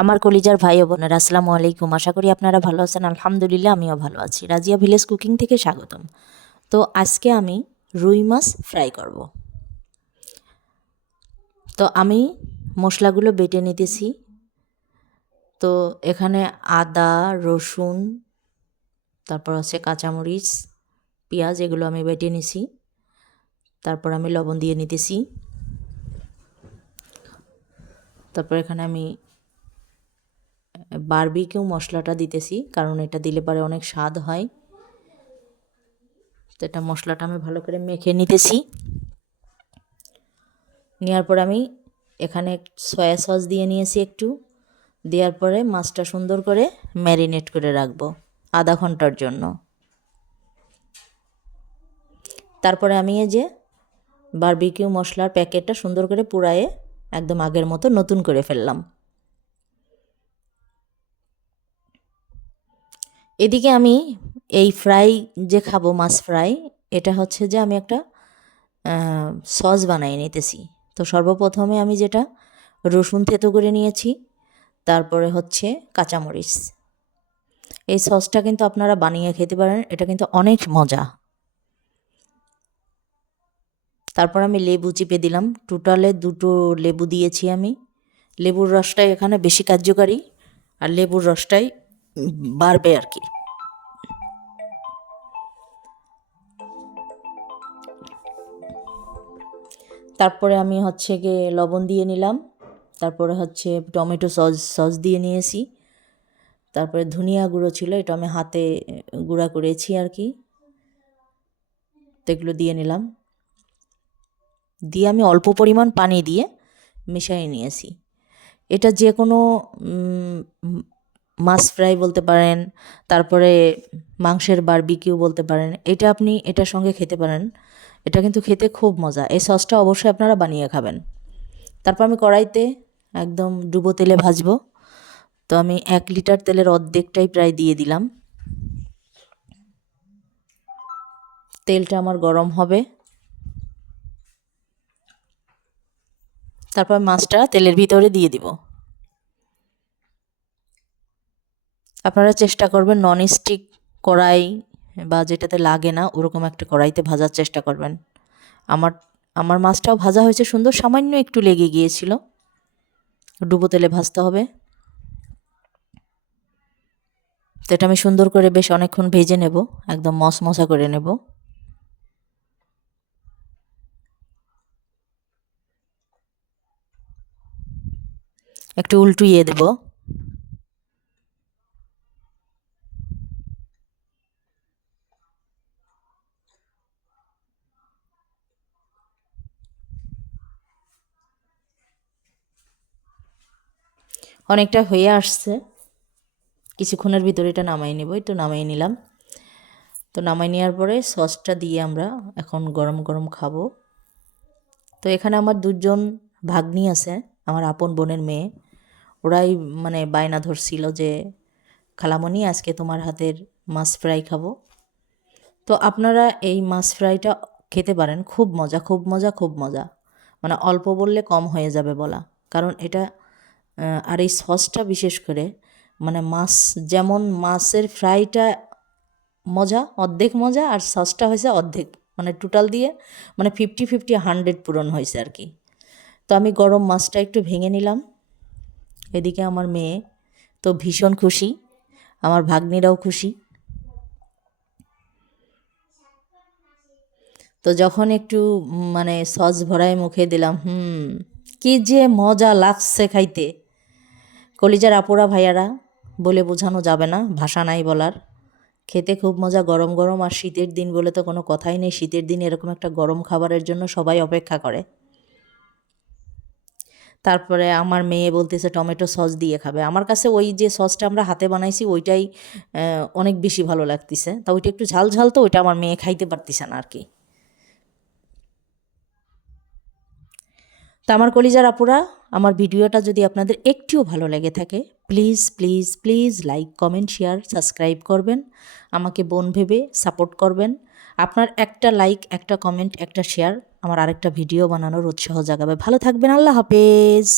আমার কলিজার ভাই ও বোনেরা, আসসালামু আলাইকুম। আশা করি আপনারা ভালো আছেন। আলহামদুলিল্লাহ, আমিও ভালো আছি। রাজিয়া ভিলেজ কুকিং থেকে স্বাগতম। তো আজকে আমি রুই মাছ ফ্রাই করব। তো আমি মশলাগুলো বেটে নিতেছি। তো এখানে আদা, রসুন, তারপর হচ্ছে কাঁচামরিচ, পেঁয়াজ, এগুলো আমি বেটে নিছি। তারপর আমি লবণ দিয়ে নিতেছি। তারপর এখানে আমি বারবিকিউ মশলাটা দিতেছি, কারণ এটা দিলে পরে অনেক স্বাদ হয়। তো এটা মশলাটা আমি ভালো করে মেখে নিতেছি। নেওয়ার পর আমি এখানে সয়া সস দিয়ে নিয়েছি একটু। দেওয়ার পরে মাছটা সুন্দর করে ম্যারিনেট করে রাখব আধা ঘণ্টার জন্য। তারপরে আমি এই যে বারবিকিউ মশলার প্যাকেটটা সুন্দর করে পুড়ায়ে একদম আগের মতো নতুন করে ফেললাম। এদিকে আমি এই ফ্রাই যে খাব মাছ ফ্রাই, এটা হচ্ছে যে আমি একটা সস বানিয়ে নিতেছি। তো সর্বপ্রথমে আমি যেটা রসুন থেতো করে নিয়েছি, তারপরে হচ্ছে কাঁচামরিচ। এই সসটা কিন্তু আপনারা বানিয়ে খেতে পারেন, এটা কিন্তু অনেক মজা। তারপর আমি লেবু চিপে দিলাম, টোটালে দুটো লেবু দিয়েছি আমি। লেবুর রসটাই এখানে বেশি কার্যকারী, আর লেবুর রসটাই বাড়বে আর কি। তারপরে আমি হচ্ছে গিয়ে লবণ দিয়ে নিলাম। তারপরে হচ্ছে টমেটো সস সস দিয়ে নিয়েছি। তারপরে ধনিয়া গুঁড়ো ছিল, এটা আমি হাতে গুঁড়া করেছি আর কি। তো এগুলো দিয়ে নিলাম। দিয়ে আমি অল্প পরিমাণ পানি দিয়ে মিশিয়ে নিয়েছি। এটা যে কোনো মাছ ফ্রাই বলতে পারেন, তারপরে মাংসের বারবিকিউ বলতে পারেন, এটা আপনি এটার সঙ্গে খেতে পারেন। এটা কিন্তু খেতে খুব মজা। এই সসটা অবশ্যই আপনারা বানিয়ে খাবেন। তারপর আমি কড়াইতে একদম ডুবো তেলে ভাজবো। তো আমি এক লিটার তেলের অর্ধেকটাই প্রায় দিয়ে দিলাম। তেলটা আমার গরম হবে। তারপর মাছটা তেলের ভিতরে দিয়ে দিব। আপনারা চেষ্টা করবেন নন স্টিক কড়াই বা যেটাতে লাগে না, ওরকম একটা কড়াইতে ভাজার চেষ্টা করবেন। আমার আমার মাছটাও ভাজা হয়েছে সুন্দর, সামান্য একটু লেগে গিয়েছিল। ডুবো তেলে ভাজতে হবে। তো এটা আমি সুন্দর করে বেশ অনেকক্ষণ ভেজে নেব, একদম মশমশা করে নেব। একটু উল্টুইয়ে দেব। অনেকটা হয়ে আসছে। কিছুক্ষণের ভিতরে এটা নামাই নেব। একটু নামাই নিলাম। তো নামাই নেওয়ার পরে সসটা দিয়ে আমরা এখন গরম গরম খাব। তো এখানে আমার দুজন ভাগ্নি আছে, আমার আপন বোনের মেয়ে। ওরাই মানে বায়না ধরছিল যে, খালামণি, আজকে তোমার হাতের মাছ ফ্রাই খাব। তো আপনারা এই মাছ ফ্রাইটা খেতে পারেন। খুব মজা খুব মজা খুব মজা। মানে অল্প বললে কম হয়ে যাবে বলা। কারণ এটা আর এই সসটা বিশেষ করে মানে মাছ, যেমন মাছের ফ্রাইটা মজা, অর্ধেক মজা, আর সসটা হয়েছে অর্ধেক। মানে টোটাল দিয়ে মানে ফিফটি ফিফটি হান্ড্রেড পূরণ হয়েছে আর কি। তো আমি গরম মাছটা একটু ভেঙে নিলাম। এদিকে আমার মেয়ে তো ভীষণ খুশি, আমার ভাগ্নিরাও খুশি। তো যখন একটু মানে সস ভরায় মুখে দিলাম, হুম, কি যে মজা লাগছে খাইতে। কলিজার আপুরা ভাইয়ারা, বলে বোঝানো যাবে না, ভাষা নাই বলার। খেতে খুব মজা গরম গরম আর শীতের দিন বলে তো কোনো কথাই নেই। শীতের দিন এরকম একটা গরম খাবারের জন্য সবাই অপেক্ষা করে। তারপরে আমার মেয়ে বলতেছে, টমেটো সস দিয়ে খাবে। আমার কাছে ওই যে সসটা আমরা হাতে বানাইছি, ওইটাই অনেক বেশি ভালো লাগতেছে। তা ওইটা একটু ঝাল ঝাল তো, ওইটা আমার মেয়ে খাইতে পারতেছে না আর কি। তা আমার কলিজার আপুরা, আমার ভিডিওটা যদি আপনাদের একটিও ভালো লেগে থাকে please please please like comment share subscribe করবেন, আমাকে বোন ভেবে সাপোর্ট করবেন। আপনার একটা লাইক একটা কমেন্ট একটা শেয়ার আমার আরেকটা ভিডিও বানানোর উৎসাহ জাগাবে। ভালো থাকবেন, আল্লাহ হাফেজ।